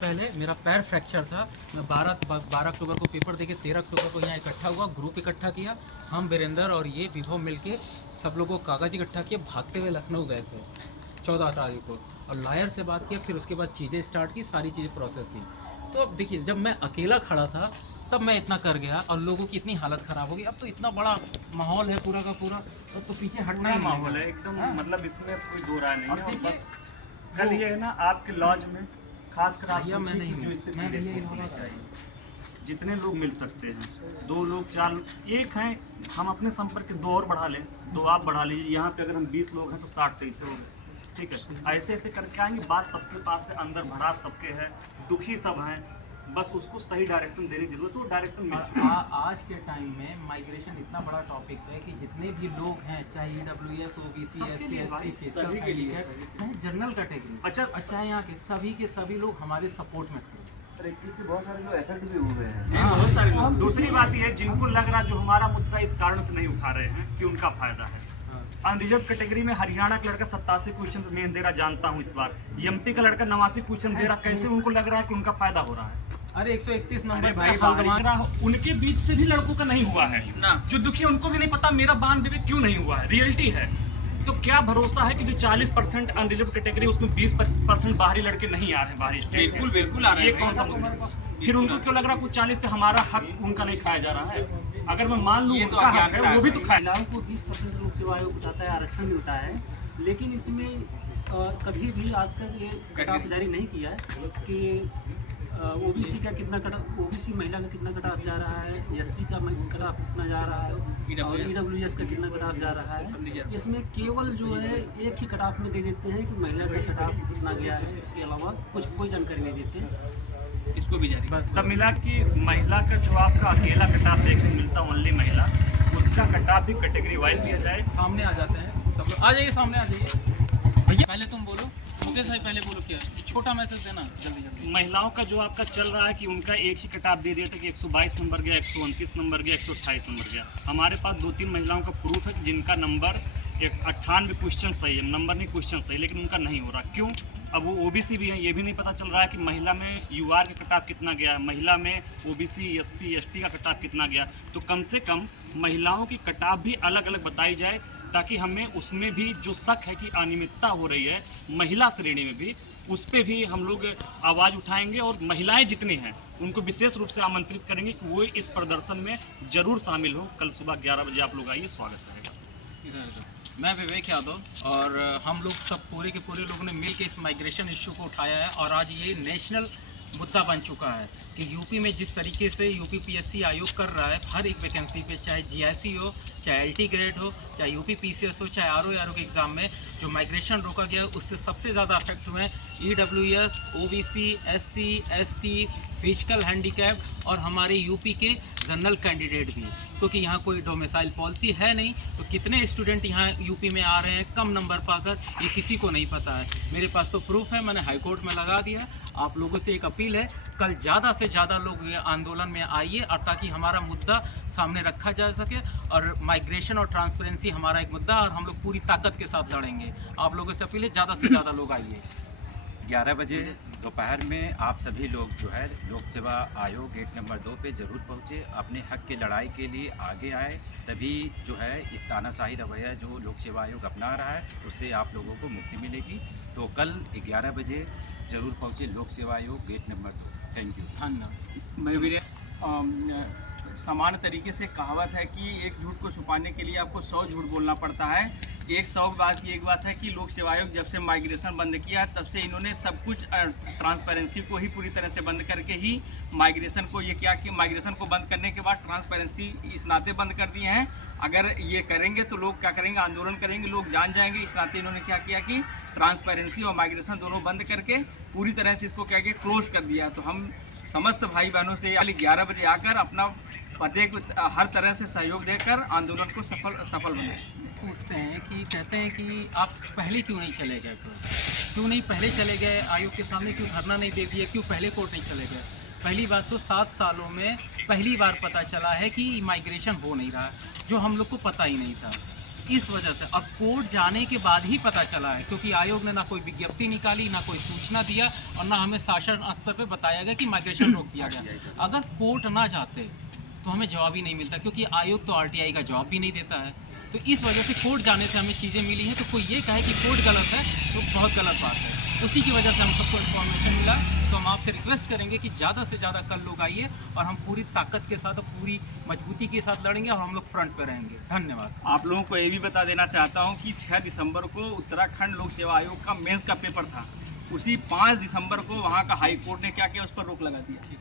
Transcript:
पहले मेरा पैर फ्रैक्चर था। मैं 12 अक्टूबर को पेपर देके 13 अक्टूबर को यहाँ इकट्ठा हुआ, ग्रुप इकट्ठा किया। हम वीरेंद्र और ये विभव मिलके सब लोगों को कागज़ इकट्ठा किया, भागते हुए लखनऊ गए थे 14 तारीख को, और लॉयर से बात किया। फिर उसके बाद चीज़ें स्टार्ट की, सारी चीज़ें प्रोसेस की। तो अब देखिए, जब मैं अकेला खड़ा था तब मैं इतना कर गया और लोगों की इतनी हालत ख़राब हो गई। अब तो इतना बड़ा माहौल है पूरा का पूरा, अब तो पीछे हटना ही माहौल है एकदम। मतलब इसमें कोई दो राय नहीं है। बस कल ये है ना, आपके लॉज में खासकर आप जो इससे जितने लोग मिल सकते हैं, 2 लोग 4 एक हैं, हम अपने संपर्क के 2 और बढ़ा लें, 2 आप बढ़ा लीजिए। यहाँ पे अगर हम 20 लोग हैं तो 60-23 हो गए, ठीक है। ऐसे ऐसे करके आएंगे। बात सबके पास है, अंदर भरा सबके है, दुखी सब हैं। बस उसको सही डायरेक्शन देने की जरूरत है, वो डायरेक्शन मिल चुका है। आज के टाइम में माइग्रेशन इतना बड़ा टॉपिक है कि जितने भी लोग हैं, चाहे EWS, OBC, SC, ST, physical handicap, चाहे जनरल कैटेगरी, अच्छा, चाहे यहाँ के सभी लोग हमारे सपोर्ट में थे। से बहुत सारे लोग इफेक्ट भी हुए हैं। बहुत सारे लोग। दूसरी बात यह है, जिनको लग रहा जो हमारा मुद्दा इस कारण से नहीं उठा रहे हैं कि उनका फायदा है। अनरिजर्व कैटेगरी में हरियाणा का लड़का 87 क्वेश्चन मेन दे रहा, जानता हूँ इस बार। MP का लड़का 89 क्वेश्चन दे रहा। कैसे उनको लग रहा है कि उनका फायदा हो रहा है? अरे 131 नंबर भाई, उनके बीच से भी लड़कों का नहीं हुआ है ना। जो दुखी है उनको भी नहीं पता मेरा 92 क्यों नहीं हुआ है। रियलिटी है। तो क्या भरोसा है कि जो 40% अनरिजर्व कैटेगरी, उसमें 20% बाहरी लड़के नहीं आ रहे हैं, बाहरी स्टेट। बिल्कुल आ रहे हैं। कौन सा? फिर उनको क्यों लग रहा है कुछ 40 पे हमारा हक उनका नहीं खाया जा रहा है? अगर मैं मान लूँ तो उनका हक है, वो भी तो खाया। महिलाओं को 20% लोक सेवा आयोग बताता है आरक्षण मिलता है, लेकिन इसमें कभी भी आज तक ये कटाफ जारी नहीं किया है कि OBC का कितना कटाफ, OBC महिला का कितना कटाफ जा रहा है, SC का कटाफ कितना जा रहा है, और EWS का कितना कटाफ जा रहा है। इसमें केवल जो है एक ही कटाफ में दे देते हैं कि महिला का कटाफ कितना गया है, इसके अलावा कोई जानकारी नहीं देते। इसको भी जारी सब मिला कि महिला का जो आपका अकेला कटाफ देखने मिलता है, ओनली महिला, उसका कटाफ भी कैटेगरी वाइज दिया जाए। सामने आ जाते हैं सब लोग। आ जाइए, सामने आ जाइए भैया। पहले तुम बोलो, मुकेश भाई पहले बोलो। क्या छोटा मैसेज देना जल्दी जल्दी। महिलाओं का जो आपका चल रहा है कि उनका एक ही कटाफ दे दिया था कि 122 नंबर गया, 129 नंबर गया, 128 नंबर गया। हमारे पास 2-3 महिलाओं का प्रूफ है जिनका नंबर 98 क्वेश्चन सही है, नंबर नहीं क्वेश्चन सही, लेकिन उनका नहीं हो रहा। क्यों? अब वो OBC भी है, ये भी नहीं पता चल रहा है कि महिला में UR का कटाफ कितना गया, महिला में OBC, SC, ST का कटाफ कितना गया। तो कम से कम महिलाओं की कटाफ भी अलग अलग बताई जाए, ताकि हमें उसमें भी जो शक है कि अनियमितता हो रही है महिला श्रेणी में भी, उस पर भी हम लोग आवाज़ उठाएंगे। और महिलाएं जितनी हैं उनको विशेष रूप से आमंत्रित करेंगे कि वो इस प्रदर्शन में ज़रूर शामिल हो। कल सुबह 11 बजे आप लोग आइए, स्वागत रहेगा। मैं विवेक यादव, और हम लोग सब पूरे के पूरे लोगों ने मिल के इस माइग्रेशन इशू को उठाया है, और आज ये नेशनल मुद्दा बन चुका है कि यूपी में जिस तरीके से यूपी PSC आयोग कर रहा है, हर एक वैकेंसी पे, चाहे GIC हो, चाहे LT ग्रेड हो, चाहे UP PCS हो, चाहे RO के एग्ज़ाम में जो माइग्रेशन रोका गया, उससे सबसे ज़्यादा अफेक्ट हुए हैं EWS, OBC, SC, ST, physical handicap और हमारे यूपी के जनरल कैंडिडेट भी, क्योंकि यहाँ कोई डोमिसाइल पॉलिसी है नहीं। तो कितने स्टूडेंट यहाँ यूपी में आ रहे हैं कम नंबर पाकर, ये किसी को नहीं पता है। मेरे पास तो प्रूफ है, मैंने हाई कोर्ट में लगा दिया। आप लोगों से एक अपील है, कल ज़्यादा से ज़्यादा लोग आंदोलन में आइए, और ताकि हमारा मुद्दा सामने रखा जा सके। और माइग्रेशन और ट्रांसपेरेंसी हमारा एक मुद्दा, और हम लोग पूरी ताकत के साथ लड़ेंगे। आप लोगों से अपील है, ज़्यादा से ज़्यादा लोग आइए। 11 बजे दोपहर में आप सभी लोग जो है लोक सेवा आयोग गेट नंबर 2 पे ज़रूर पहुँचे, अपने हक की लड़ाई के लिए आगे आए। तभी जो है इस तानाशाही रवैया जो लोक सेवा आयोग अपना रहा है, उससे आप लोगों को मुक्ति मिलेगी। तो कल 11 बजे ज़रूर पहुँचे लोक सेवा आयोग गेट नंबर 2। Thank you. धन्यवाद। मैं भी सामान्य तरीके से कहावत है कि एक झूठ को छुपाने के लिए आपको 100 झूठ बोलना पड़ता है। एक 100 बात की एक बात है कि लोक सेवा आयोग जब से माइग्रेशन बंद किया, तब से इन्होंने सब कुछ ट्रांसपेरेंसी को ही पूरी तरह से बंद करके ही माइग्रेशन को ये किया कि माइग्रेशन को बंद करने के बाद ट्रांसपेरेंसी इस नाते बंद कर दिए हैं। अगर ये करेंगे तो लोग क्या करेंगे, आंदोलन करेंगे, लोग जान जाएंगे। इस नाते इन्होंने क्या किया कि ट्रांसपेरेंसी और माइग्रेशन दोनों बंद करके पूरी तरह से इसको क्या किया, क्लोज कर दिया। तो हम समस्त भाई बहनों से 11 बजे आकर अपना प्रत्येक हर तरह से सहयोग देकर आंदोलन को सफल बनाएं। पूछते हैं कि कहते हैं कि आप पहले क्यों नहीं चले गए, क्यों नहीं पहले चले गए आयोग के सामने, क्यों धरना नहीं दे दिया, क्यों पहले कोर्ट नहीं चले गए। पहली बात तो 7 सालों में पहली बार पता चला है कि माइग्रेशन हो नहीं रहा, जो हम लोग को पता ही नहीं था। इस वजह से अब कोर्ट जाने के बाद ही पता चला है, क्योंकि आयोग ने ना कोई विज्ञप्ति निकाली, ना कोई सूचना दिया और ना हमें शासन स्तर पे बताया गया कि माइग्रेशन रोक दिया गया। अगर कोर्ट ना जाते तो हमें जवाब ही नहीं मिलता, क्योंकि आयोग तो आरटीआई का जवाब भी नहीं देता है। तो इस वजह से कोर्ट जाने से हमें चीज़ें मिली हैं। तो कोई ये कहे कि कोर्ट गलत है तो बहुत गलत बात है। उसी की वजह से हम सबको इन्फॉर्मेशन मिला। तो हम आपसे रिक्वेस्ट करेंगे कि ज़्यादा से ज़्यादा कल लोग आइए और हम पूरी ताकत के साथ और पूरी मजबूती के साथ लड़ेंगे और हम लोग फ्रंट पे रहेंगे। धन्यवाद। आप लोगों को ये भी बता देना चाहता हूँ कि 6 दिसंबर को उत्तराखंड लोक सेवा आयोग का मेंस का पेपर था, उसी 5 दिसंबर को वहाँ का हाई कोर्ट ने क्या किया, उस पर रोक लगा दी।